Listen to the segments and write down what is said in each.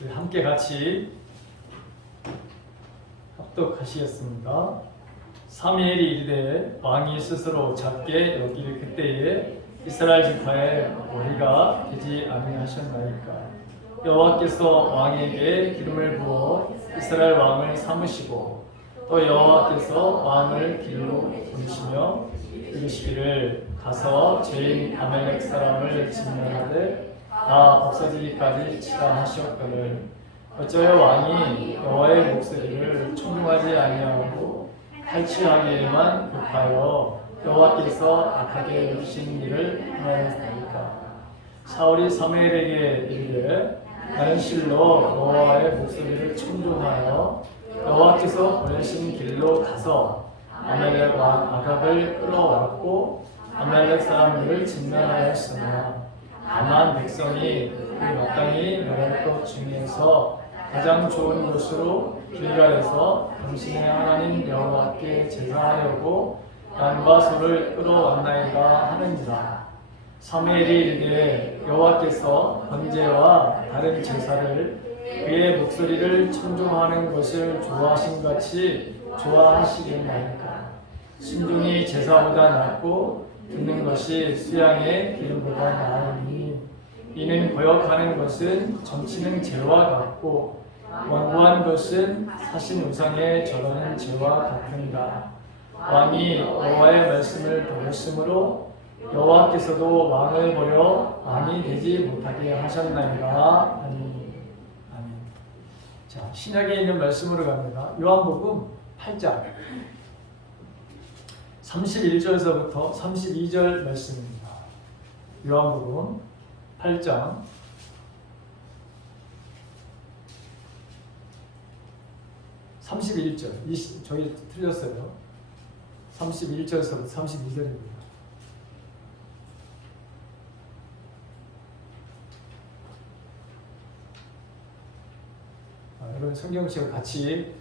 우리 함께 같이 합독하시겠습니다. 사무엘이 이르되 왕이 스스로 작게 여길 그때에 이스라엘 지파에 머리가 되지 아니하셨나이까. 여호와께서 왕에게 기름을 부어 이스라엘 왕을 삼으시고 또 여호와께서 왕을 길로 보내시며 이르시기를 가서 죄인 아멜렉 사람을 진멸하되 다 없어지기까지 치라 하시었거늘 어쩌여 왕이 여호와의 목소리를 청중하지 아니하고 탈취하기에만 급하여 여호와께서 악하게 여기신 일을 행하였나이까. 사울이 사무엘에게 이르되 나는 실로 여호와의 목소리를 청중하여 여호와께서 보내신 길로 가서 아멜렉 왕 아갑을 끌어왔고 아멜렉 사람들을 진멸하였으나 다만 백성이 그 마땅히 멸할 것 중에서 가장 좋은 곳으로 길갈에서 당신의 하나님 여호와께 제사하려고 양과 소를 끌어왔나이다 하는지라. 사무엘이 이르되 여호와께서 번제와 다른 제사를 그의 목소리를 청중하는 것을 좋아하신 같이 좋아하시겠나이까. 순종이 제사보다 낫고 듣는 것이 수양의 기름보다 나으니 이는 거역하는 것은 점치는 죄와 같고 원고한 것은 사신 우상에 절하는 죄와 같으니라. 왕이 여호와의 말씀을 버렸으므로 여호와께서도 왕을 버려 왕이 되지 못하게 하셨나이다. 아멘. 아멘. 자, 신약에 있는 말씀으로 갑니다. 요한복음 8장 31절에서부터 32절 말씀입니다. 요한복음 8장 31절, 저기 틀렸어요. 31절에서부터 32절입니다. 여러분 성경책을 같이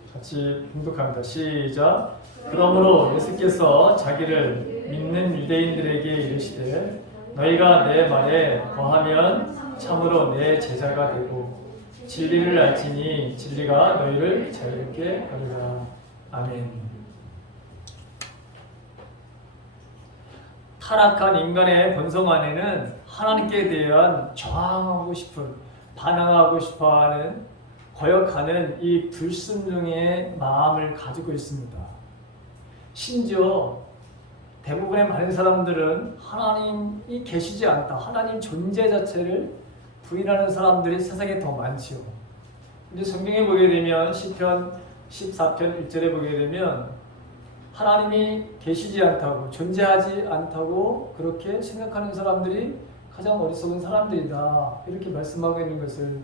봉독합니다. 시작. 그러므로 예수께서 자기를 믿는 유대인들에게 이르시되 너희가 내 말에 거하면 참으로 내 제자가 되고 진리를 알지니 진리가 너희를 자유롭게 하리라. 아멘. 타락한 인간의 본성 안에는 하나님께 대한 저항하고 싶은, 반항하고 싶어하는, 거역하는 이 불순종의 마음을 가지고 있습니다. 심지어 대부분의 많은 사람들은 하나님이 계시지 않다, 하나님 존재 자체를 부인하는 사람들이 세상에 더 많지요. 근데 성경에 보게 되면 시편 14편 1절에 보게 되면 하나님이 계시지 않다고, 존재하지 않다고 그렇게 생각하는 사람들이 가장 어리석은 사람들이다, 이렇게 말씀하고 있는 것을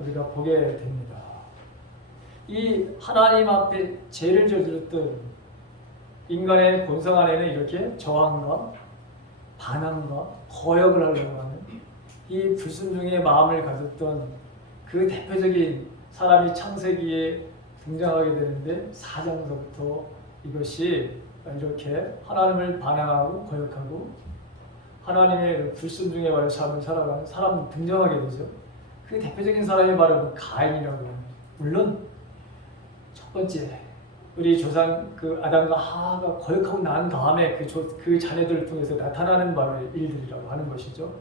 우리가 보게 됩니다. 이 하나님 앞에 죄를 저질렀던 인간의 본성 안에는 이렇게 저항과 반항과 거역을 하려고 하는 이 불순종의 마음을 가졌던 그 대표적인 사람이 창세기에 등장하게 되는데 4장서부터 이것이 이렇게 하나님을 반항하고 거역하고 하나님의 불순종의 삶을 살아가는 사람이 등장하게 되죠. 그 대표적인 사람이 바로 가인이라고 합니다. 물론 첫 번째 우리 조상 그 아담과 하와가 거역하고 난 다음에 그 자녀들을 통해서 나타나는 바로 일들이라고 하는 것이죠.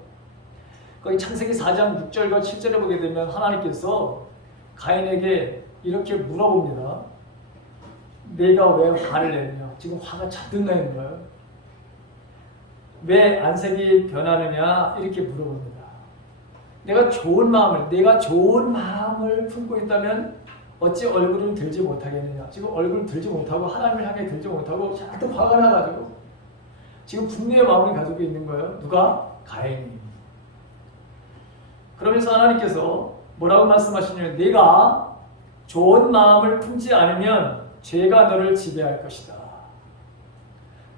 거기 창세기 4장 6절과 7절에 보게 되면 하나님께서 가인에게 이렇게 물어봅니다. 내가 왜 화를 내느냐? 지금 화가 잔뜩 나 있는 거예요. 왜 안색이 변하느냐? 이렇게 물어봅니다. 내가 좋은 마음을 품고 있다면 어찌 얼굴을 들지 못하겠느냐? 지금 얼굴을 들지 못하고 하나님을 향해 들지 못하고 자꾸 화가 나가지고 지금 분노의 마음을 가지고 있는 거예요. 누가? 가인이. 그러면서 하나님께서 뭐라고 말씀하시냐면 네가 좋은 마음을 품지 않으면 죄가 너를 지배할 것이다.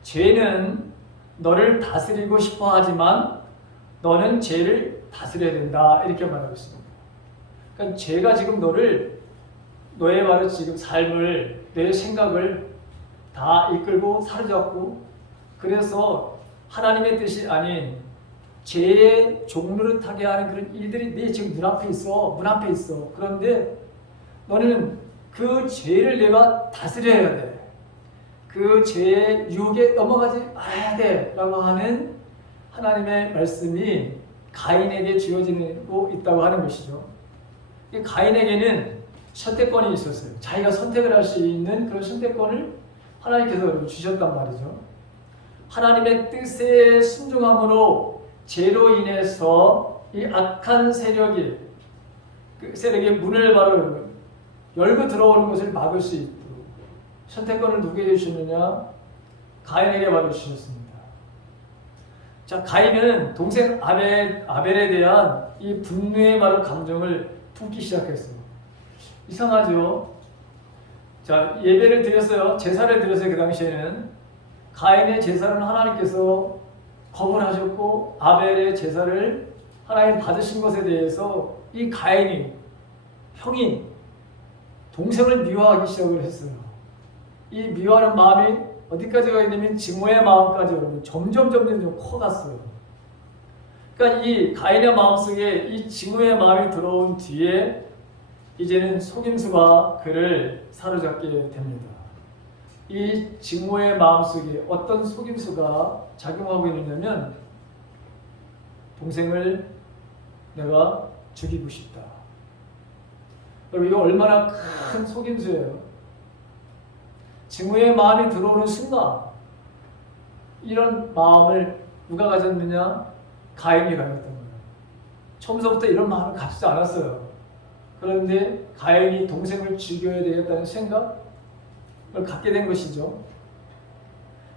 죄는 너를 다스리고 싶어 하지만 너는 죄를 다스려야 된다, 이렇게 말하고 있습니다. 그러니까 죄가 지금 너의 바로 지금 삶을, 내 생각을 다 이끌고 사로잡고, 그래서 하나님의 뜻이 아닌 죄의 종로를 타게 하는 그런 일들이 내 지금 눈앞에 있어. 문 앞에 있어. 그런데 너는 그 죄를 내가 다스려야 돼. 그 죄의 유혹에 넘어가지 말아야 돼. 라고 하는 하나님의 말씀이 가인에게 주어지고 있다고 하는 것이죠. 가인에게는 선택권이 있었어요. 자기가 선택을 할 수 있는 그런 선택권을 하나님께서 주셨단 말이죠. 하나님의 뜻에 순종함으로 죄로 인해서 이 악한 세력이 그 세력의 문을 바로 열고 들어오는 것을 막을 수 있도록 선택권을 누구에게 주느냐? 가인에게 바로 주셨습니다. 자, 가인은 동생 아벨에 대한 이 분노의 바로 감정을 품기 시작했어요. 이상하죠? 자, 예배를 드렸어요. 제사를 드렸어요. 그 당시에는 가인의 제사는 하나님께서 거부하셨고 아벨의 제사를 하나님 받으신 것에 대해서 이 가인이 형이 동생을 미워하기 시작을 했어요. 이 미워하는 마음이 어디까지 가게 되면 증오의 마음까지 점점 커갔어요. 그러니까 이 가인의 마음속에 이 증오의 마음이 들어온 뒤에 이제는 속임수가 그를 사로잡게 됩니다. 이 증오의 마음속에 어떤 속임수가 작용하고 있느냐면 동생을 내가 죽이고 싶다. 여러분 이거 얼마나 큰 속임수예요. 증오의 마음이 들어오는 순간 이런 마음을 누가 가졌느냐? 가인이 가졌던 거예요. 처음부터 이런 마음을 갖지 않았어요. 그런데 가인이 동생을 죽여야 되겠다는 생각을 갖게 된 것이죠.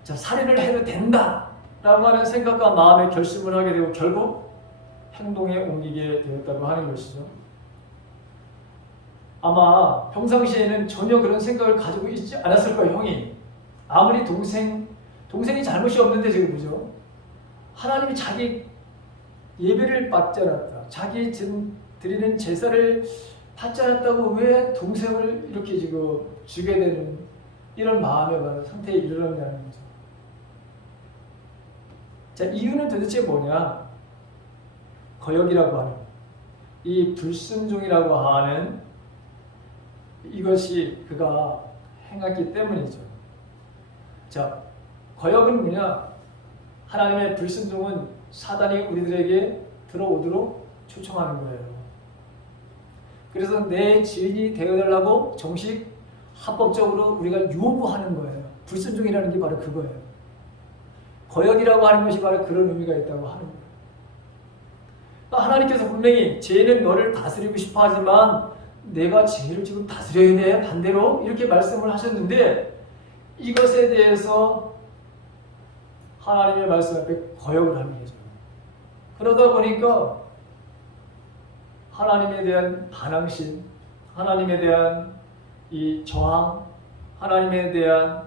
자, 살인을 해도 된다 라고 하는 생각과 마음의 결심을 하게 되고 결국 행동에 옮기게 되었다고 하는 것이죠. 아마 평상시에는 전혀 그런 생각을 가지고 있지 않았을 거예요. 형이 아무리 동생이 잘못이 없는데 지금 보죠. 하나님이 자기 예배를 받지 않았다. 자기 드리는 제사를 받지 않았다고 왜 동생을 이렇게 지금 주게 되는 이런 마음에 관한 상태에 이르렀냐는 거죠. 자, 이유는 도대체 뭐냐? 거역이라고 하는 이 불순종이라고 하는 이것이 그가 행했기 때문이죠. 자, 거역은 뭐냐? 하나님의 불순종은 사단이 우리들에게 들어오도록 초청하는 거예요. 그래서 내 지인이 되어달라고 정식 합법적으로 우리가 요구하는 거예요. 불순종이라는 게 바로 그거예요. 거역이라고 하는 것이 바로 그런 의미가 있다고 하는 거예요. 그러니까 하나님께서 분명히 죄는 너를 다스리고 싶어 하지만 내가 죄를 지금 다스려야 돼. 반대로 이렇게 말씀을 하셨는데 이것에 대해서 하나님의 말씀 앞에 거역을 하는 거죠. 그러다 보니까 하나님에 대한 반항심, 하나님에 대한 이 저항, 하나님에 대한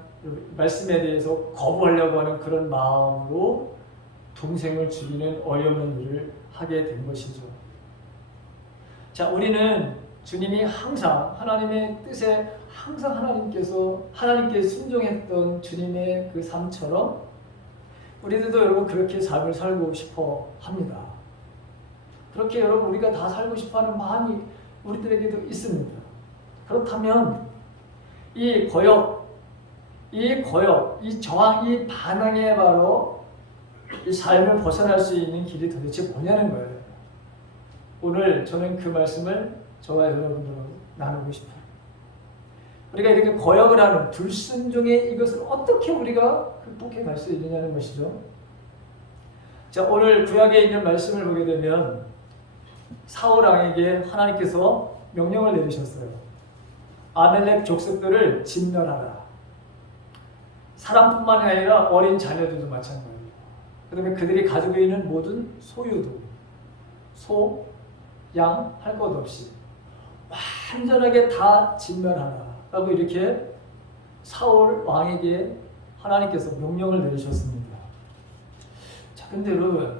말씀에 대해서 거부하려고 하는 그런 마음으로 동생을 죽이는 어이없는 일을 하게 된 것이죠. 자, 우리는 주님이 항상 하나님의 뜻에 항상 하나님께 순종했던 주님의 그 삶처럼 우리들도 여러분 그렇게 삶을 살고 싶어 합니다. 그렇게 여러분 우리가 다 살고 싶어하는 마음이 우리들에게도 있습니다. 그렇다면 이 거역, 이 저항, 이 반항에 바로 이 삶을 벗어날 수 있는 길이 도대체 뭐냐는 거예요. 오늘 저는 그 말씀을 저와 여러분들과 나누고 싶어요. 우리가 이렇게 거역을 하는 불순종의 이것을 어떻게 우리가 극복해 갈 수 있느냐는 것이죠. 자, 오늘 구약에 있는 말씀을 보게 되면 사울 왕에게 하나님께서 명령을 내리셨어요. 아멜렉 족속들을 진멸하라. 사람뿐만 아니라 어린 자녀들도 마찬가지예요. 그다음에 그들이 가지고 있는 모든 소유도 소, 양 할 것 없이 완전하게 다 진멸하라 라고 이렇게 사울 왕에게 하나님께서 명령을 내리셨습니다. 자, 근데 여러분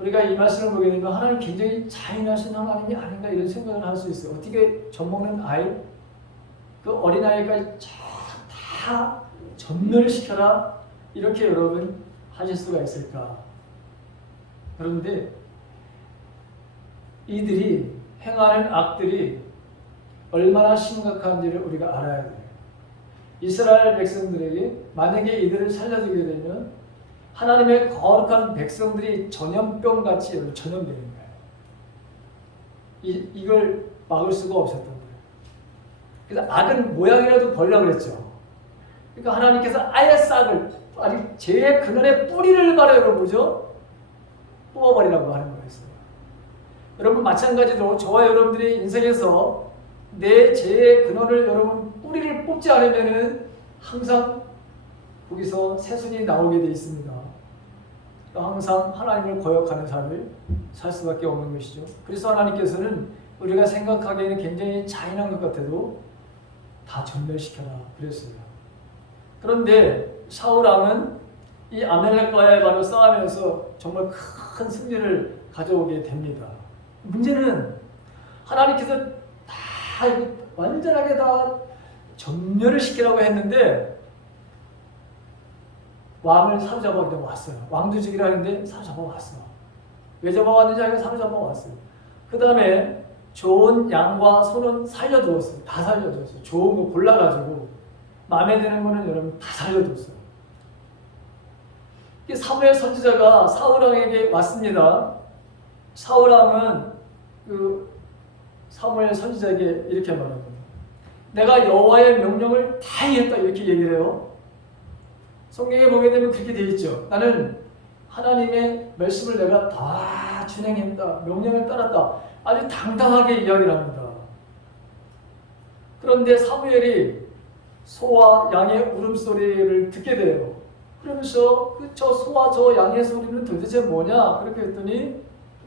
우리가 이 말씀을 보게 되면 하나님 굉장히 잔인하신 하나님이 아닌가 이런 생각을 할 수 있어요. 어떻게 젖먹는 아이, 그 어린아이까지 다 전멸시켜라 이렇게 여러분 하실 수가 있을까? 그런데 이들이 행하는 악들이 얼마나 심각한지를 우리가 알아야 돼요. 이스라엘 백성들에게 만약에 이들을 살려주게 되면 하나님의 거룩한 백성들이 전염병같이 전염되는 거예요. 이걸 막을 수가 없었던 거예요. 그래서 악은 모양이라도 벌려고 그랬죠. 그러니까 하나님께서 아예 싹을, 아니 죄의 근원의 뿌리를 바로 뭐죠? 뽑아버리라고 하는 거였어요. 여러분 마찬가지로 저와 여러분들이 인생에서 내 죄의 근원을 여러분 뿌리를 뽑지 않으면은 항상 거기서 새순이 나오게 돼 있습니다. 항상 하나님을 거역하는 삶을 살 수밖에 없는 것이죠. 그래서 하나님께서는 우리가 생각하기에는 굉장히 잔인한 것 같아도 다 전멸시켜라 그랬어요. 그런데 사울왕은 이 아말렉과의 바로 싸움에서 정말 큰 승리를 가져오게 됩니다. 문제는 하나님께서 다 완전하게 다 전멸을 시키라고 했는데 왕을 사로잡아 왔어요. 왕도 죽이라 했는데 사로잡아 왔어. 왜 잡아왔는지 알고 사로잡아 왔어요. 그 다음에 좋은 양과 소는 살려두었어요. 다 살려두었어요. 좋은 거 골라가지고 마음에 드는 거는 여러분 다 살려두었어요. 사무엘 선지자가 사울왕에게 왔습니다. 사울왕은 그 사무엘 선지자에게 이렇게 말합니다. 내가 여호와의 명령을 다 이행했다 이렇게 얘기를 해요. 성경에 보게 되면 그렇게 되어 있죠. 나는 하나님의 말씀을 내가 다 준행했다. 명령을 따랐다. 아주 당당하게 이야기를 합니다. 그런데 사무엘이 소와 양의 울음소리를 듣게 돼요. 그러면서 저 소와 저 양의 소리는 도대체 뭐냐? 그렇게 했더니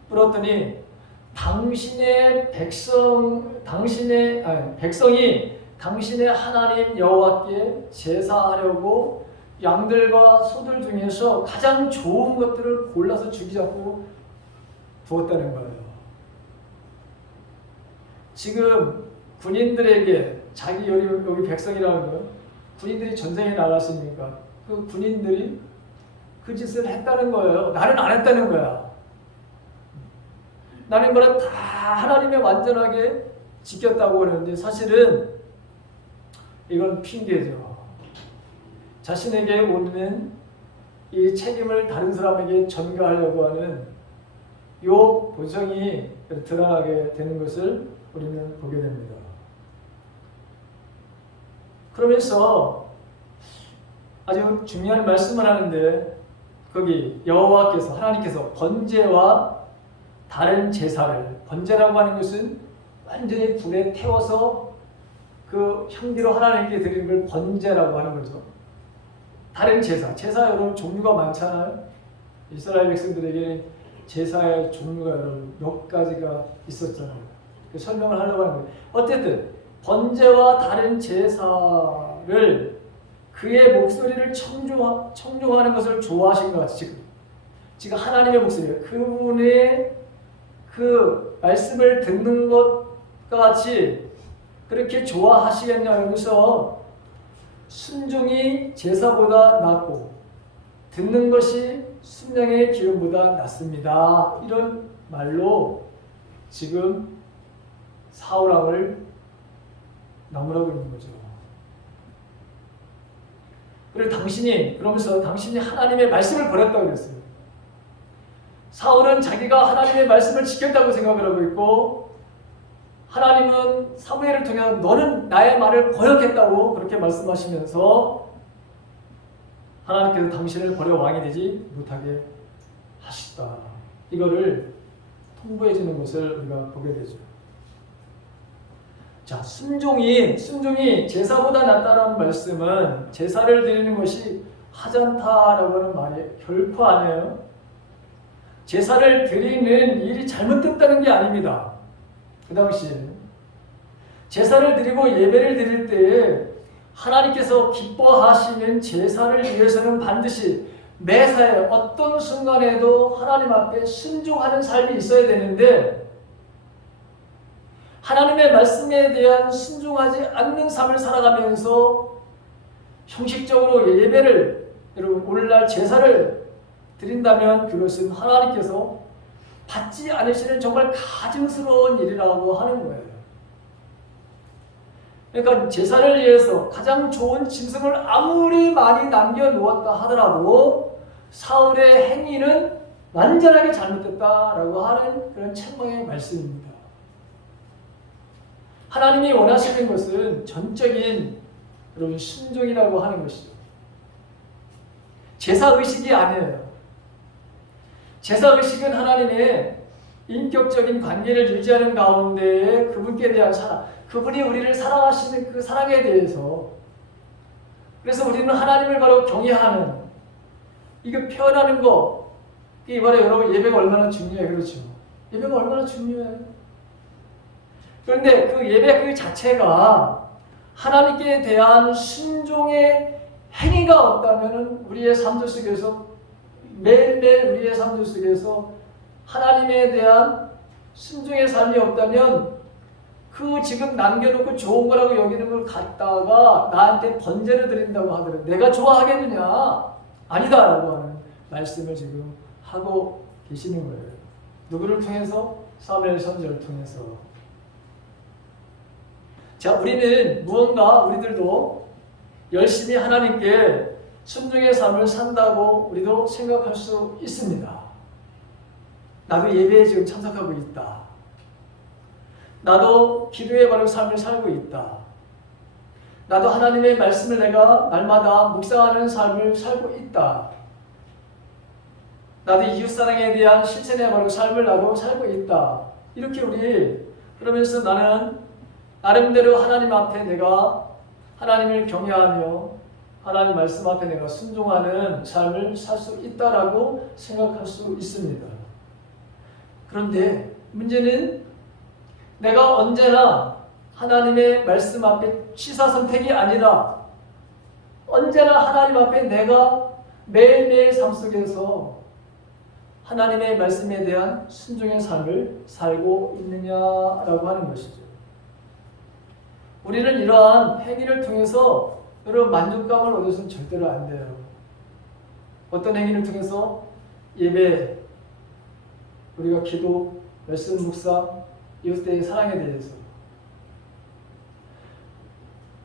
물었더니 백성이 당신의 하나님 여호와께 제사하려고 양들과 소들 중에서 가장 좋은 것들을 골라서 죽이자고 두었다는 거예요. 지금 군인들에게 자기 여기 백성이라는 건 군인들이 전쟁에 나갔으니까 그 군인들이 그 짓을 했다는 거예요. 나는 안 했다는 거야. 나는 뭐라 다 하나님의 완전하게 지켰다고 그러는데 사실은 이건 핑계죠. 자신에게 오는 이 책임을 다른 사람에게 전가하려고 하는 이 본성이 드러나게 되는 것을 우리는 보게 됩니다. 그러면서 아주 중요한 말씀을 하는데 거기 여호와께서 하나님께서 번제와 다른 제사를, 번제라고 하는 것은 완전히 불에 태워서 그 향기로 하나님께 드리는 걸 번제라고 하는 거죠. 다른 제사 여러분 종류가 많잖아요. 이스라엘 백성들에게 제사의 종류가 여러분 몇 가지가 있었잖아요. 그 설명을 하려고 하는 거예요. 어쨌든 번제와 다른 제사를 그의 목소리를 청종하는 것을 좋아하신 것 같이 지금 하나님의 목소리, 그분의 그 말씀을 듣는 것과 같이 그렇게 좋아하시겠냐면서 순종이 제사보다 낫고 듣는 것이 순양의 기름보다 낫습니다. 이런 말로 지금 사울왕을 나무라고 있는 거죠. 그리고 그러면서 당신이 하나님의 말씀을 버렸다고 그랬어요. 사울은 자기가 하나님의 말씀을 지켰다고 생각을 하고 있고 하나님은 사무엘을 통해 너는 나의 말을 거역했다고 그렇게 말씀하시면서 하나님께서 당신을 버려 왕이 되지 못하게 하시다. 이거를 통보해 주는 것을 우리가 보게 되죠. 자, 순종이 제사보다 낫다라는 말씀은 제사를 드리는 것이 하찮다라고 하는 말이 결코 아니에요. 제사를 드리는 일이 잘못됐다는 게 아닙니다. 그 당시에는 제사를 드리고 예배를 드릴 때에 하나님께서 기뻐하시는 제사를 위해서는 반드시 매사에 어떤 순간에도 하나님 앞에 순종하는 삶이 있어야 되는데 하나님의 말씀에 대한 순종하지 않는 삶을 살아가면서 형식적으로 예배를 여러분 오늘날 제사를 드린다면 그것은 하나님께서 받지 않으시는 정말 가증스러운 일이라고 하는 거예요. 그러니까 제사를 위해서 가장 좋은 짐승을 아무리 많이 남겨놓았다 하더라도 사울의 행위는 완전하게 잘못됐다라고 하는 그런 책망의 말씀입니다. 하나님이 원하시는 것은 전적인 여러분 순종이라고 하는 것이죠. 제사의식이 아니에요. 제사의식은 하나님의 인격적인 관계를 유지하는 가운데에 그분께 대한 사랑, 그분이 우리를 사랑하시는 그 사랑에 대해서, 그래서 우리는 하나님을 바로 경외하는, 이거 표현하는 거, 이게 바로 여러분 예배가 얼마나 중요해요. 그렇죠? 예배가 얼마나 중요해요. 그런데 그 예배 그 자체가 하나님께 대한 순종의 행위가 없다면 우리의 삶 속에서 매일매일 우리의 삶 속에서 하나님에 대한 순종의 삶이 없다면 그 지금 남겨놓고 좋은 거라고 여기는 걸 갖다가 나한테 번제를 드린다고 하더라도 내가 좋아하겠느냐? 아니다라고 하는 말씀을 지금 하고 계시는 거예요. 누구를 통해서? 사무엘 선지자를 통해서. 자, 우리는 무언가 우리들도 열심히 하나님께 순종의 삶을 산다고 우리도 생각할 수 있습니다. 나도 예배에 지금 참석하고 있다. 나도 기도의 바른 삶을 살고 있다. 나도 하나님의 말씀을 내가 날마다 묵상하는 삶을 살고 있다. 나도 이웃사랑에 대한 실천의 바른 삶을 나도 살고 있다. 이렇게 우리 그러면서 나는 나름대로 하나님 앞에 내가 하나님을 경외하며 하나님 말씀 앞에 내가 순종하는 삶을 살 수 있다라고 생각할 수 있습니다. 그런데 문제는 내가 언제나 하나님의 말씀 앞에 취사선택이 아니라 언제나 하나님 앞에 내가 매일매일 삶 속에서 하나님의 말씀에 대한 순종의 삶을 살고 있느냐라고 하는 것이죠. 우리는 이러한 행위를 통해서 여러분 만족감을 얻어서는 절대로 안 돼요. 어떤 행위를 통해서? 예배, 우리가 기도, 말씀 묵상, 이웃들의 사랑에 대해서.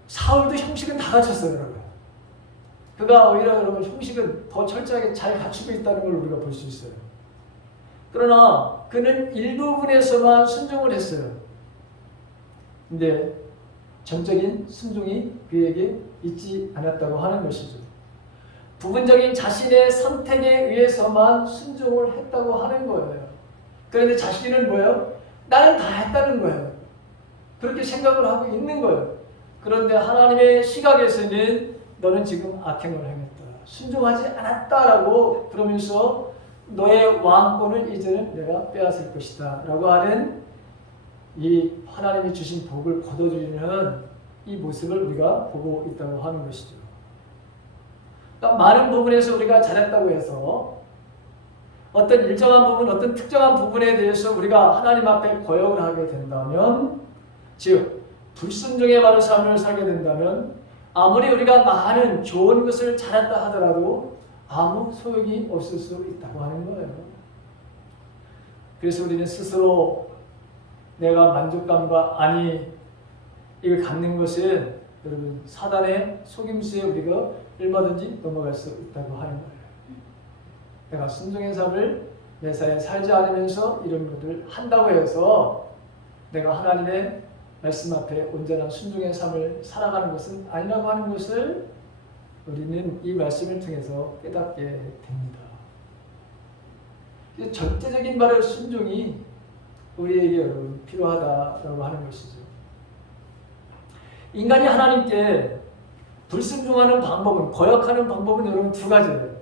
사울도 형식은 다 갖췄어요, 여러분. 그가 오히려 여러분 형식은 더 철저하게 잘 갖추고 있다는 걸 우리가 볼 수 있어요. 그러나 그는 일부분에서만 순종을 했어요. 근데 전적인 순종이 그에게 있지 않았다고 하는 것이죠. 부분적인 자신의 선택에 의해서만 순종을 했다고 하는 거예요. 그런데 자신은 뭐예요? 나는 다 했다는 거예요. 그렇게 생각을 하고 있는 거예요. 그런데 하나님의 시각에서는 너는 지금 악행을 행했다. 순종하지 않았다라고 그러면서 너의 왕권을 이제는 내가 빼앗을 것이다 라고 하는 이 하나님이 주신 복을 거둬들이는 이 모습을 우리가 보고 있다고 하는 것이죠. 그러니까 많은 부분에서 우리가 잘했다고 해서 어떤 일정한 부분, 어떤 특정한 부분에 대해서 우리가 하나님 앞에 거역을 하게 된다면, 즉 불순종의 바른 삶을 살게 된다면 아무리 우리가 많은 좋은 것을 잘했다 하더라도 아무 소용이 없을 수 있다고 하는 거예요. 그래서 우리는 스스로 내가 만족감과 이걸 갖는 것은 여러분 사단의 속임수에 우리가 얼마든지 넘어갈 수 있다고 하는 거예요. 내가 순종의 삶을 매사에 살지 않으면서 이런 것을 한다고 해서 내가 하나님의 말씀 앞에 온전한 순종의 삶을 살아가는 것은 아니라고 하는 것을 우리는 이 말씀을 통해서 깨닫게 됩니다. 절대적인 바로 순종이 우리에게 여러분 필요하다라고 하는 것이죠. 인간이 하나님께 불순종하는 방법은, 거역하는 방법은 여러분 두 가지예요.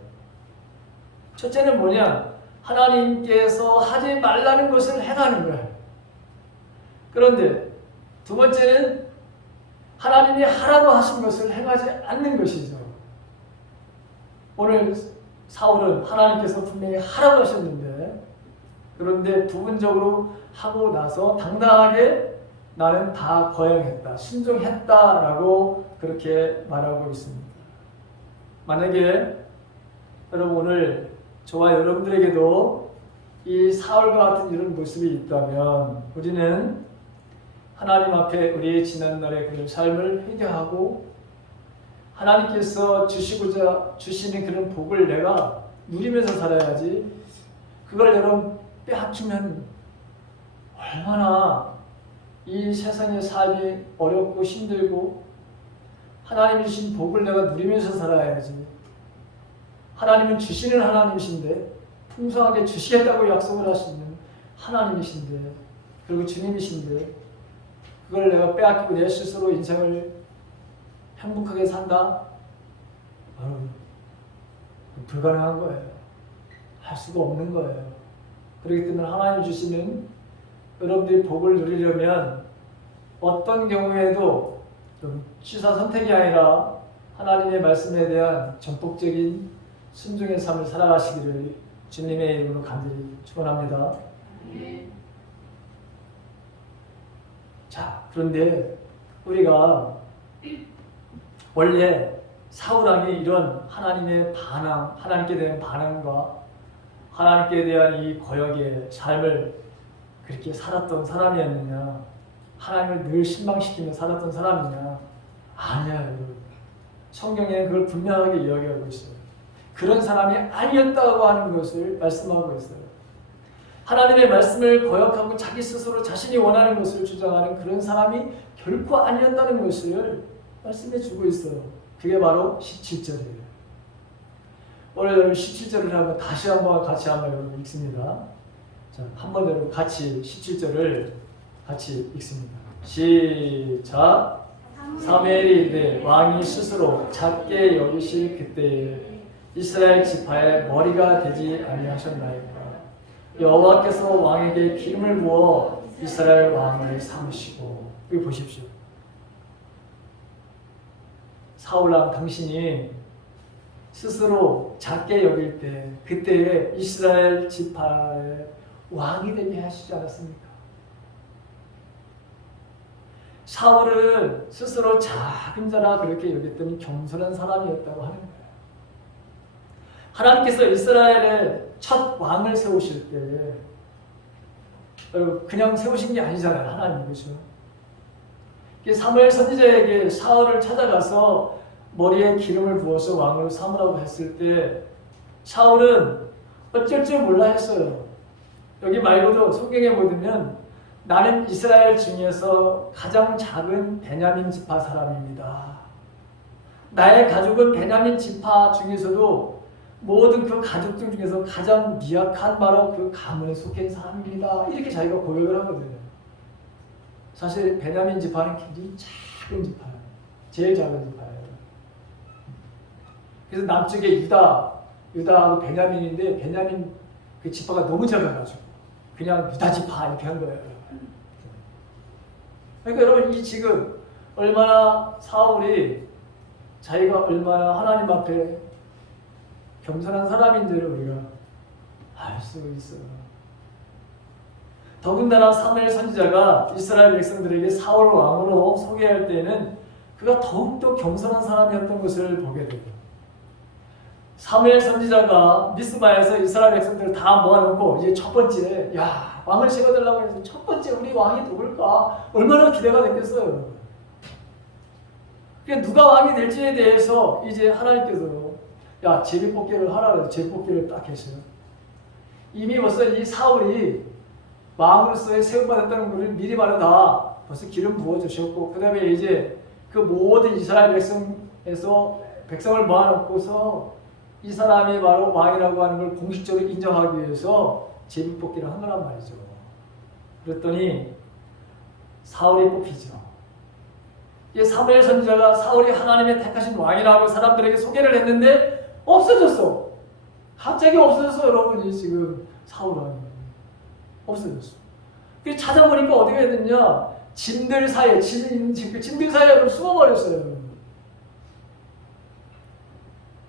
첫째는 뭐냐? 하나님께서 하지 말라는 것을 행하는 거예요. 그런데 두 번째는 하나님이 하라고 하신 것을 행하지 않는 것이죠. 오늘 사울은 하나님께서 분명히 하라고 하셨는데, 그런데 부분적으로 하고 나서 당당하게 나는 다 거행했다, 순종했다라고 그렇게 말하고 있습니다. 만약에 여러분 오늘 저와 여러분들에게도 이 사울과 같은 이런 모습이 있다면 우리는 하나님 앞에 우리의 지난날의 그런 삶을 회개하고 하나님께서 주시고자 주시는 그런 복을 내가 누리면서 살아야지, 그걸 여러분 빼앗기면 얼마나 이 세상의 삶이 어렵고 힘들고, 하나님이 주신 복을 내가 누리면서 살아야지. 하나님은 주시는 하나님이신데, 풍성하게 주시겠다고 약속을 하시는 하나님이신데, 그리고 주님이신데, 그걸 내가 빼앗기고 내 스스로 인생을 행복하게 산다? 불가능한 거예요. 할 수가 없는 거예요. 그렇기 때문에 하나님 주시는 여러분들이 복을 누리려면 어떤 경우에도 취사 선택이 아니라 하나님의 말씀에 대한 전폭적인 순종의 삶을 살아가시기를 주님의 이름으로 간절히 축원합니다. 자, 그런데 우리가 원래 사울왕이 이런 하나님의 반항, 하나님께 대한 반항과 하나님께 대한 이 거역의 삶을 그렇게 살았던 사람이었느냐, 하나님을 늘 실망시키며 살았던 사람이냐? 아니야, 여러분. 성경에는 그걸 분명하게 이야기하고 있어요. 그런 사람이 아니었다고 하는 것을 말씀하고 있어요. 하나님의 말씀을 거역하고 자기 스스로 자신이 원하는 것을 주장하는 그런 사람이 결코 아니었다는 것을 말씀해 주고 있어요. 그게 바로 17절이에요. 오늘 17절을 한번 다시 한번 같이 한번 여러분 읽습니다. 자, 한번 여러분 같이 17절을 같이 읽습니다. 시작. 사무엘이 이르되 왕이 스스로 작게 여기실 그때에 이스라엘 지파의 머리가 되지 아니하셨나이까. 여호와께서 왕에게 기름을 부어 이스라엘 왕을 삼으시고. 여기 보십시오. 사울왕 당신이 스스로 작게 여길 때 그때에 이스라엘 지파의 왕이 되게 하시지 않았습니까? 사울은 스스로 작은 자라 그렇게 여겼더니 겸손한 사람이었다고 하는 거예요. 하나님께서 이스라엘의 첫 왕을 세우실 때 그냥 세우신 게 아니잖아요. 하나님, 그렇죠? 사무엘 선지자에게 사울을 찾아가서 머리에 기름을 부어서 왕으로 삼으라고 했을 때 사울은 어쩔 줄 몰라 했어요. 여기 말고도 성경에 보면 나는 이스라엘 중에서 가장 작은 베냐민 지파 사람입니다. 나의 가족은 베냐민 지파 중에서도 모든 그 가족들 중에서 가장 미약한 바로 그 가문에 속해 있는 사람입니다. 이렇게 자기가 고백을 하거든요. 사실 베냐민 지파는 굉장히 작은 지파예요. 제일 작은 지파예요. 그래서 남쪽에 유다하고 베냐민인데 베냐민 그 지파가 너무 작아가지고 그냥 유다 지파 이렇게 한 거예요. 그러니까 여러분, 이 지금 얼마나 사울이 자기가 얼마나 하나님 앞에 겸손한 사람인지를 우리가 알 수 있어요. 더군다나 사무엘 선지자가 이스라엘 백성들에게 사울 왕으로 소개할 때는 그가 더욱더 겸손한 사람이었던 것을 보게 돼요. 사무엘 선지자가 미스바에서 이스라엘 백성들을 다 모아놓고 이제 첫 번째, 왕을 세워달라고 해서 첫 번째 우리 왕이 누굴까? 얼마나 기대가 됐겠어요. 그러니까 누가 왕이 될지에 대해서 이제 하나님께서 제비뽑기를 하라고 제비뽑기를 딱 했어요. 이미 벌써 이 사울이 왕으로서의 세움받았다는 것을 미리 바로 다 벌써 기름 부어주셨고, 그 다음에 이제 그 모든 이스라엘 백성을 모아놓고서 이 사람이 바로 왕이라고 하는 걸 공식적으로 인정하기 위해서 제비뽑기를 한 거란 말이죠. 그랬더니 사울이 뽑히죠. 사무엘 선지자가 사울이 하나님의 택하신 왕이라고 사람들에게 소개를 했는데 없어졌어. 갑자기 없어졌어. 여러분이 지금 사울 왕이 없어졌어. 그래서 찾아보니까 어디가 됐냐? 진들 사이에 숨어버렸어요.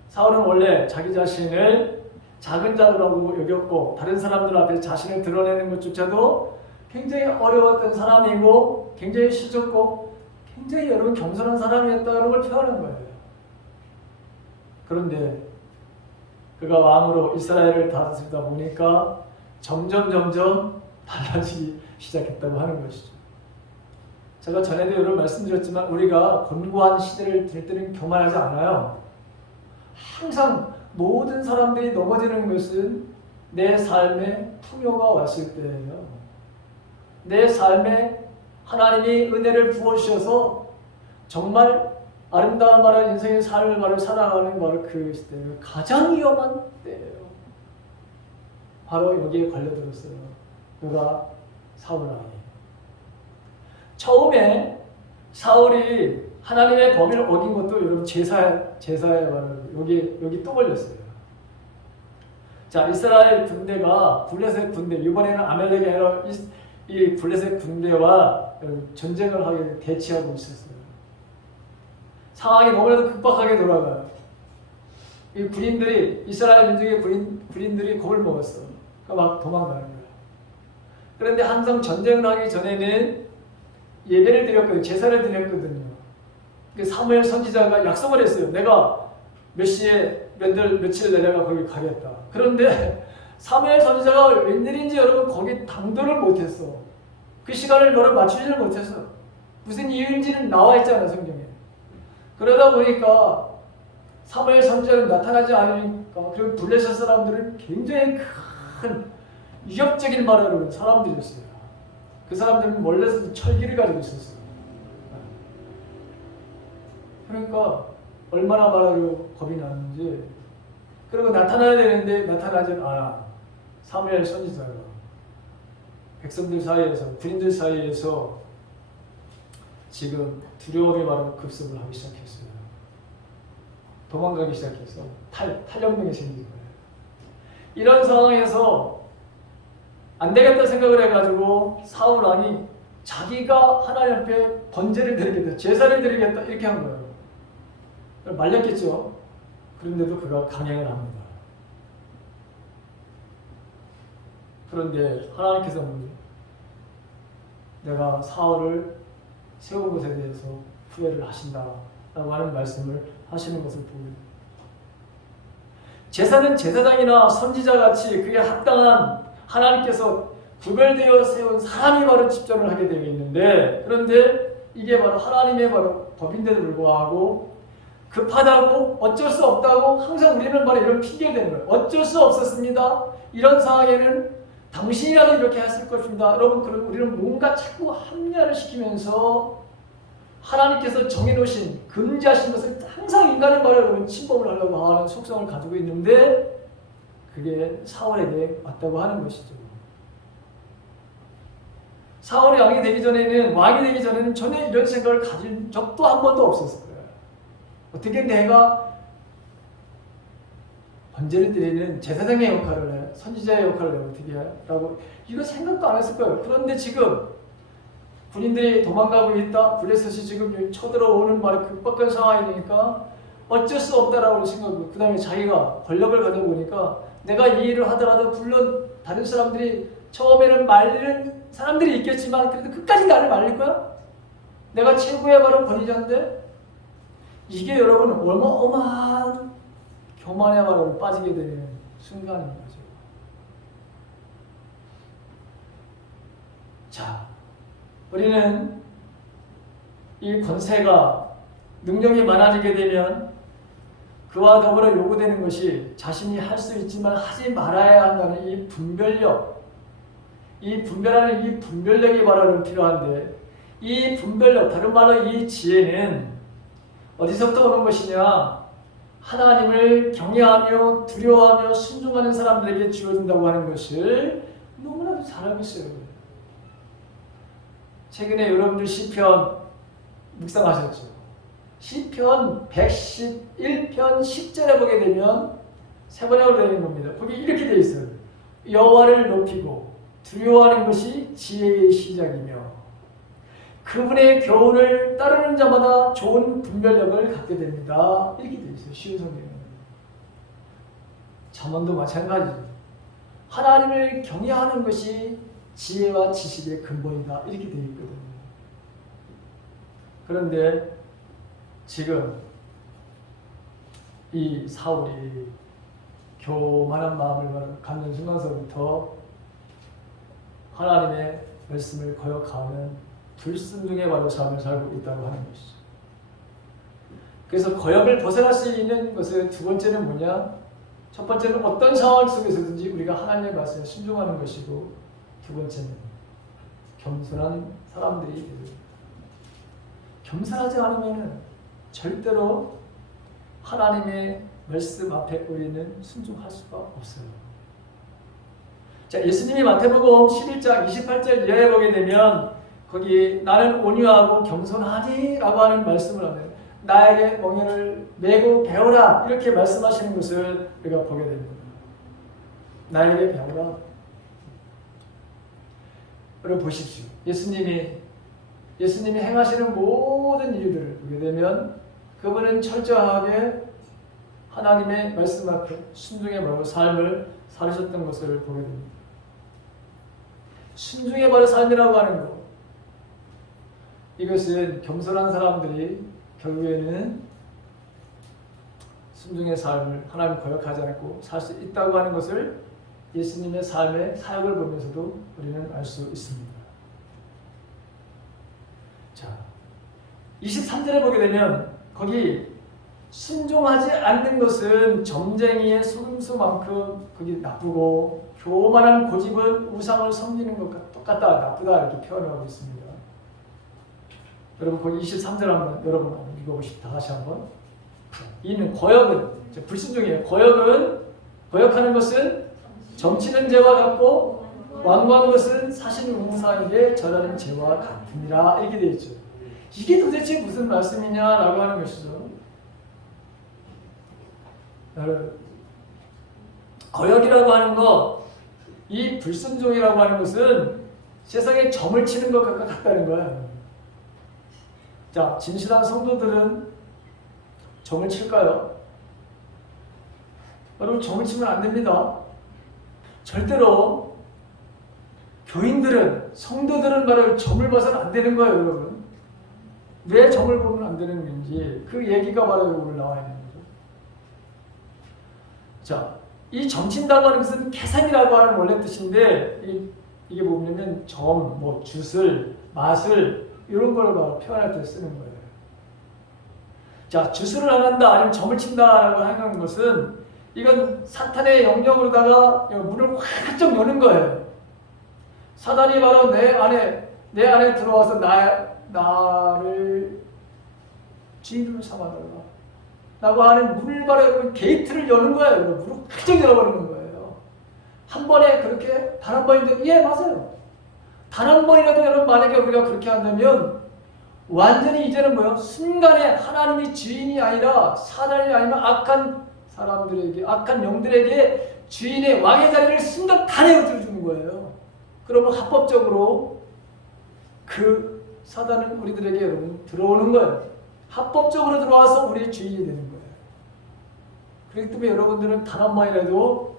사울은 원래 자기 자신을 작은 자라고 여겼고 다른 사람들 앞에 자신을 드러내는 것조차도 굉장히 어려웠던 사람이고 굉장히 시적고 굉장히 여러분 겸손한 사람이었다는 걸 표현한 거예요. 그런데 그가 왕으로 이스라엘을 다스리다 보니까 점점 달라지기 시작했다고 하는 것이죠. 제가 전에도 여러 번 말씀드렸지만 우리가 권고한 시대를 될 때는 교만하지 않아요. 항상 모든 사람들이 넘어지는 것은 내 삶에 풍요가 왔을 때예요. 내 삶에 하나님이 은혜를 부어주셔서 정말 아름다운 바로 인생의 삶을 바로 살아가는 바로 그 시대예요. 가장 위험한 때예요. 바로 여기에 걸려들었어요. 그가 사울 왕이. 처음에 사울이 하나님의 법을 어긴 것도 여러분 제사에 바로 여기 또 걸렸어요. 자, 이스라엘 군대가 블레셋 군대, 이번에는 아말렉이 아니라 이 블레셋 군대와 전쟁을 하게 대치하고 있었어요. 상황이 너무나도 급박하게 돌아가요. 이 군인들이, 이스라엘 민족의 군인들이 겁을 먹었어. 그러니까 막 도망가는 거예요. 그런데 항상 전쟁을 하기 전에는 예배를 드렸거든요. 제사를 드렸거든요. 사무엘 선지자가 약속을 했어요. 내가 몇 시에 며칠 내가 거기 가겠다. 그런데 사무엘 선지자가 웬일인지 여러분 거기 당도를 못했어. 그 시간을 너를 맞추지를 못했어. 무슨 이유인지는 나와 있잖아, 성경에. 그러다 보니까 사무엘 선지자는 나타나지 않으니까, 그리고 블레셋 사람들은 굉장히 큰 위협적인 말하는 사람들이었어요. 그 사람들은 원래 철기를 가지고 있었어요. 그러니까 얼마나 말하고 겁이 나는지. 그리고 나타나야 되는데 나타나지 않아. 사무엘 선지자가 백성들 사이에서, 군인들 사이에서 지금 두려움이 바로 급습을 하기 시작했어요. 도망가기 시작해서 탈영병이 생긴 거예요. 이런 상황에서 안 되겠다 생각을 해가지고 사울 왕이 자기가 하나님 앞에 번제를 드리겠다, 제사를 드리겠다 이렇게 한 거예요. 말렸겠죠. 그런데도 그가 강행을 합니다. 그런데 하나님께서 내가 사울을 세운 것에 대해서 후회를 하신다라고 하는 말씀을 하시는 것을 보면, 제사는 제사장이나 선지자같이 그게 합당한 하나님께서 구별되어 세운 사람이 바로 집전을 하게 되어 있는데, 그런데 이게 바로 하나님의 바로 법인데도 불구하고 급하다고 어쩔 수 없다고 항상 우리는 바로 이런 핑계를 대는 거예요. 어쩔 수 없었습니다. 이런 상황에는 당신이라도 이렇게 했을 것입니다. 여러분, 그럼 우리는 뭔가 자꾸 합리화를 시키면서 하나님께서 정해놓으신, 금지하신 것을 항상 인간은 바로 여러분 침범을 하려고 하는 속성을 가지고 있는데, 그게 사울에게 왔다고 하는 것이죠. 사울이 왕이 되기 전에는 전혀 이런 생각을 가진 적도 한 번도 없었을 거예요. 어떻게 내가 번제를 드리는 제사장의 역할을 해, 선지자의 역할을 해, 어떻게 해? 라고 이거 생각도 안 했을 거예요. 그런데 지금 군인들이 도망가고 있다, 블레셋이 지금 쳐들어오는 말이 급박한 상황이니까 어쩔 수 없다라고 생각하고, 그 다음에 자기가 권력을 가져보니까 내가 이 일을 하더라도 물론 다른 사람들이 처음에는 말리는 사람들이 있겠지만 그래도 끝까지 나를 말릴 거야? 내가 최고의 바로 권위자인데? 이게 여러분 어마어마한 교만에야말로 빠지게 되는 순간인 거죠. 자, 우리는 이 권세가, 능력이 많아지게 되면 그와 더불어 요구되는 것이 자신이 할 수 있지만 하지 말아야 한다는 이 분별력, 이 분별하는 이 분별력이 바로 필요한데, 이 분별력, 다른 말로 이 지혜는 어디서부터 오는 것이냐? 하나님을 경외하며 두려워하며 순종하는 사람들에게 주어진다고 하는 것을 너무나도 잘 알고 있어요. 최근에 여러분들 시편 묵상하셨죠? 시편 111편 10절에 보게 되면 세 번역으로 되어 있는 겁니다. 거기 이렇게 되어 있어요. 여호와를 높이고 두려워하는 것이 지혜의 시작이며 그분의 교훈을 따르는 자마다 좋은 분별력을 갖게 됩니다. 이렇게 되어 있어요. 쉬운 성경은. 잠언도 마찬가지죠. 하나님을 경외하는 것이 지혜와 지식의 근본이다. 이렇게 되어 있거든요. 그런데 지금 이 사울이 교만한 마음을 갖는 순간서부터 하나님의 말씀을 거역하는 불순종의 바로 삶을 살고 있다고 하는 것이죠. 그래서 거역을 벗어날 수 있는 것은 두 번째는 뭐냐? 첫 번째는 어떤 상황 속에서든지 우리가 하나님의 말씀에 순종하는 것이고, 두 번째는 겸손한 사람들이 되는 거예요. 겸손하지 않으면 절대로 하나님의 말씀 앞에 우리는 순종할 수가 없어요. 자, 예수님이 마태복음 11장 28절 이하에 보게 되면 거기 나는 온유하고 겸손하니 라고 하는 말씀을 하네요. 나에게 멍에를 메고 배우라 이렇게 말씀하시는 것을 우리가 보게 됩니다. 나에게 배우라. 여러분 보십시오. 예수님이 행하시는 모든 일들을 보게 되면 그분은 철저하게 하나님의 말씀 앞에 순종의 바로 삶을 살으셨던 것을 보게 됩니다. 순종의 바로 삶이라고 하는 것, 이것은 겸손한 사람들이 결국에는 순종의 삶을 하나님 거역하지 않고 살 수 있다고 하는 것을 예수님의 삶의 사역을 보면서도 우리는 알 수 있습니다. 자, 23절에 보게 되면 거기 순종하지 않는 것은 점쟁이의 속임수만큼 거기 나쁘고 교만한 고집은 우상을 섬기는 것과 똑같다, 나쁘다 이렇게 표현하고 있습니다. 여러분 거기 23절 한번 여러분 한번 읽어보십시오. 다시 한번. 이는 거역은 불순종이에요. 거역하는 것은 점치는 죄와 같고 완고하는 것은 사실 우상에게 절하는 죄와 같으니라 이렇게 되어 있죠. 이게 도대체 무슨 말씀이냐라고 하는 것이죠. 거역이라고 하는 것, 이 불순종이라고 하는 것은 세상에 점을 치는 것과 같다는 거예요. 자, 진실한 성도들은 점을 칠까요? 여러분 점을 치면 안 됩니다. 절대로 교인들은, 성도들은 바로 점을 봐서는 안 되는 거예요, 여러분. 왜 점을 보면 안 되는 건지 그 얘기가 바로 여기 나와 있는 거죠. 자, 이 점친다고 하는 것은 계산이라고 하는 원래 뜻인데 이게 보면 점, 뭐 쥗을, 맛을 이런 걸 표현할 때 쓰는 거예요. 자, 쥗을 안 한다 아니면 점을 친다라고 하는 것은 이건 사탄의 영역으로다가 문을 활짝 여는 거예요. 사단이 바로 내 안에 들어와서 나를 주인으로 삼아달라 라고 하는 문을 바로 게이트를 여는 거예요. 문을 활짝 열어버리는 거예요. 한 번에 그렇게 단 한 번인데, 예, 맞아요. 단 한 번이라도 여러분 만약에 우리가 그렇게 한다면 완전히 이제는 뭐요? 순간에 하나님이 주인이 아니라 사단이 아니면 악한 사람들에게, 악한 영들에게 주인의 왕의 자리를 순간 다 내어주는 거예요. 그러면 합법적으로 그 사단은 우리들에게 여러분 들어오는 거예요. 합법적으로 들어와서 우리의 주인이 되는 거예요. 그렇기 때문에 여러분들은 단 한 번이라도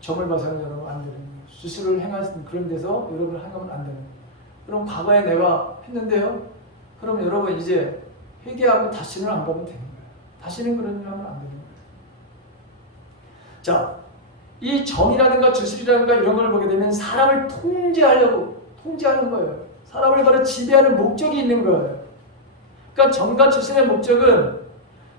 점을 봐서는 여러분 안 되는 거예요. 수술을 행하는 그런 데서 여러분 하면 안 되는 거예요. 그럼 과거에 내가 했는데요. 그럼 여러분 이제 회개하고 다시는 안 가면 되는 거예요. 다시는 그런 일 하면 안 되는 거예요. 자, 이 점이라든가 주술이라든가 이런 걸 보게 되면 사람을 통제하는 거예요. 사람을 바로 지배하는 목적이 있는 거예요. 그러니까 점과 주술의 목적은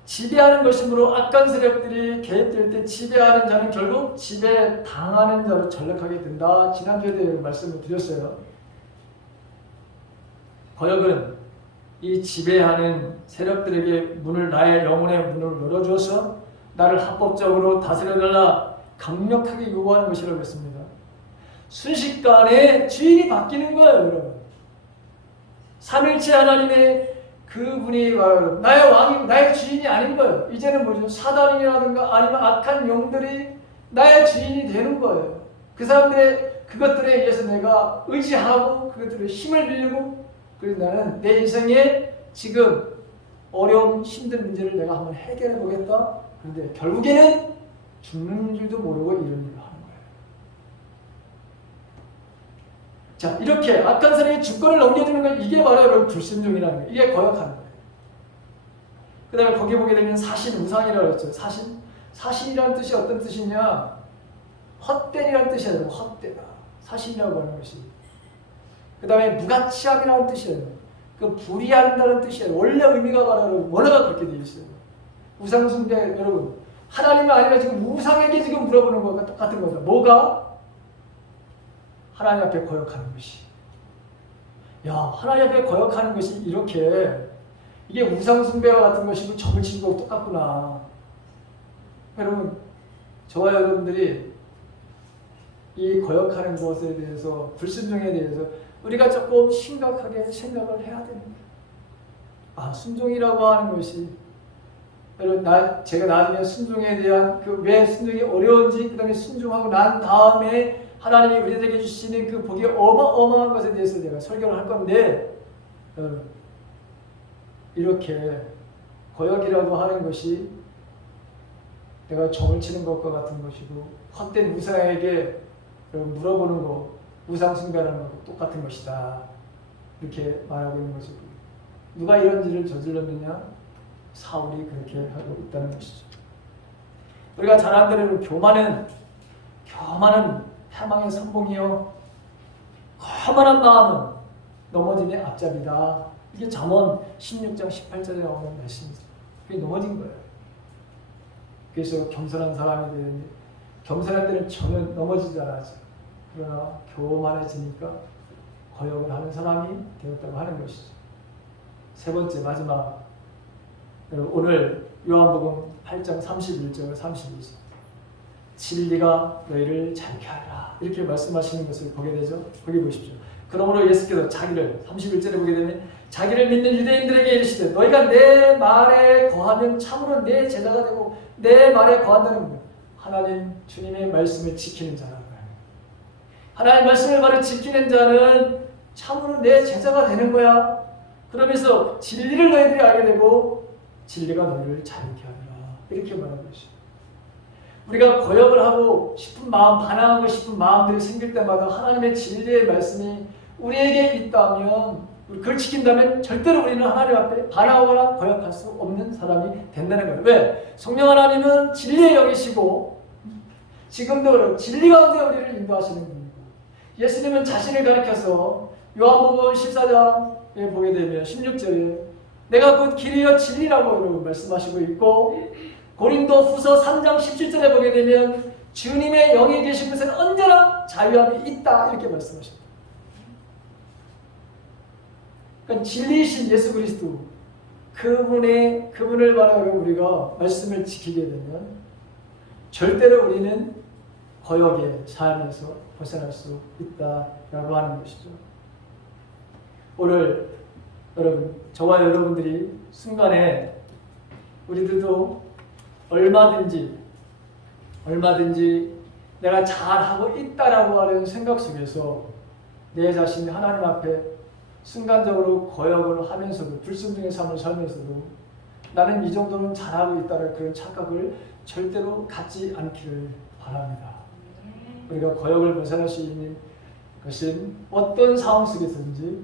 지배하는 것이므로 악한 세력들이 개입될 때 지배하는 자는 결국 지배당하는 자로 전락하게 된다. 지난주에도 말씀을 드렸어요. 거역은 이 지배하는 세력들에게 나의 영혼의 문을 열어주어서 나를 합법적으로 다스려달라 강력하게 요구하는 것이라고 했습니다. 순식간에 주인이 바뀌는 거예요, 여러분. 삼일체 하나님의 그분이 나의 왕이, 나의 주인이 아닌 거예요. 이제는 뭐죠? 사단이라든가 아니면 악한 영들이 나의 주인이 되는 거예요. 그 사람들의 그것들에 의해서 내가 의지하고 그것들의 힘을 빌리고, 그래서 나는 내 인생에 지금 어려운 힘든 문제를 내가 한번 해결해 보겠다. 그런데 결국에는 죽는 줄도 모르고 이런 일을 하는 거예요. 자, 이렇게 악한 사람에게 주권을 넘겨주는 건 이게 바로 여러분 불순종이라는 거예요. 이게 거역하는 거예요. 그 다음에 거기 보게 되면 사신, 우상이라고 했죠. 사신이라는 뜻이 어떤 뜻이냐? 헛되이라는 뜻이에요. 헛되다. 사신이라고 하는 것이. 그 다음에 무가치함이라는 뜻이에요. 그 불의한다는 뜻이에요. 원래 의미가 바로 원어가 그렇게 되어 있어요. 우상숭배 여러분, 하나님이 아니라 지금 우상에게 지금 물어보는 것과 똑같은 거죠. 뭐가? 하나님 앞에 거역하는 것이. 야, 하나님 앞에 거역하는 것이 이렇게 이게 우상숭배와 같은 것이고 점을 치는 거하고 똑같구나. 여러분, 저와 여러분들이 이 거역하는 것에 대해서, 불순종에 대해서 우리가 조금 심각하게 생각을 해야 됩니다. 아, 순종이라고 하는 것이, 여러분, 제가 나중에 순종에 대한 왜 순종이 어려운지, 그 다음에 순종하고 난 다음에 하나님이 우리에게 주시는 그 복이 어마어마한 것에 대해서 제가 설교를 할 건데, 이렇게 거역이라고 하는 것이 내가 점을 치는 것과 같은 것이고, 헛된 우상에게 물어보는 것, 우상숭배하는 것과 똑같은 것이다. 이렇게 말하고 있는 것이고, 누가 이런 일을 저질렀느냐? 사울이 그렇게 하고 있다는 것이죠. 우리가 잘 아는 대로 교만은 패망의 선봉이요, 거만한 마음은 넘어짐의 앞잡이다. 이게 잠언 16장 18절에 나오는 말씀이죠. 그게 넘어진 거예요. 그래서 겸손한 사람이 되는데, 겸손할 때는 전혀 넘어지지 않았죠. 그러나 교만해지니까 거역을 하는 사람이 되었다고 하는 것이죠. 세 번째, 마지막, 오늘 요한복음 8장 31절 32절, 진리가 너희를 자유케 하리라, 이렇게 말씀하시는 것을 보게 되죠. 거기 보십시오. 그러므로 예수께서 자기를, 31절에 보게 되면, 자기를 믿는 유대인들에게 이르시되 너희가 내 말에 거하면 참으로 내 제자가 되고, 내 말에 거한다는 겁니다. 하나님 주님의 말씀을 지키는 자라는 거예요. 하나님 말씀을 바로 지키는 자는 참으로 내 제자가 되는 거야. 그러면서 진리를 너희들이 알게 되고 진리가 너희를 자유케 하리라, 이렇게 말하고 있어요. 우리가 거역을 하고 싶은 마음, 반항하고 싶은 마음들이 생길 때마다 하나님의 진리의 말씀이 우리에게 있다면, 그걸 지킨다면 절대로 우리는 하나님 앞에 반항하거나 거역할 수 없는 사람이 된다는 거예요. 왜? 성령 하나님은 진리의 영이시고 지금도 진리 가운데 우리를 인도하시는 분이고, 예수님은 자신을 가리켜서 요한복음 14장에 보게 되면 16절에 내가 곧 길이요 진리라고 말씀하시고 있고, 고린도 후서 3장 17절에 보게 되면 주님의 영이 계신 곳에는 언제나 자유함이 있다, 이렇게 말씀하십니다. 그러니까 진리이신 예수 그리스도, 그분을 바라고 우리가 말씀을 지키게 되면 절대로 우리는 거역의 삶에서 벗어날 수 있다라고 하는 것이죠. 오늘 여러분, 저와 여러분들이 순간에 우리들도 얼마든지 내가 잘하고 있다라고 하는 생각 속에서 내 자신이 하나님 앞에 순간적으로 거역을 하면서도, 불순종의 삶을 살면서도 나는 이 정도는 잘하고 있다는 그런 착각을 절대로 갖지 않기를 바랍니다. 우리가 거역을 벗어날 수 있는 것은 어떤 상황 속에서든지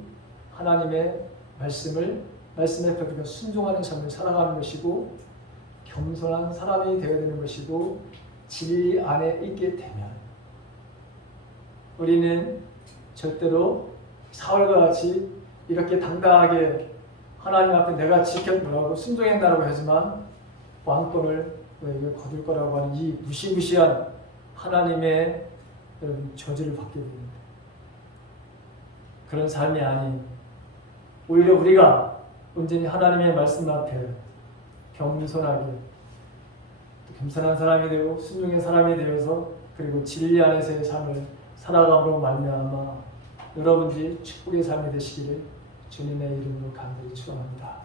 하나님의 말씀에 우리가 순종하는 삶을 살아가는 것이고, 겸손한 사람이 되어야 되는 것이고, 진리 안에 있게 되면 우리는 절대로 사울과 같이 이렇게 당당하게 하나님 앞에 내가 지켰다고 순종했다고 하지만 왕권을 너에게 거둘 거라고 하는 이 무시무시한 하나님의 저주를 받게 됩니다. 그런 삶이 아닌, 오히려 우리가 온전히 하나님의 말씀 앞에 겸손하게, 겸손한 사람이 되고 순종의 사람이 되어서, 그리고 진리 안에서의 삶을 살아감으로 말미암아 여러분들이 축복의 삶이 되시기를 주님의 이름으로 간절히 축원합니다.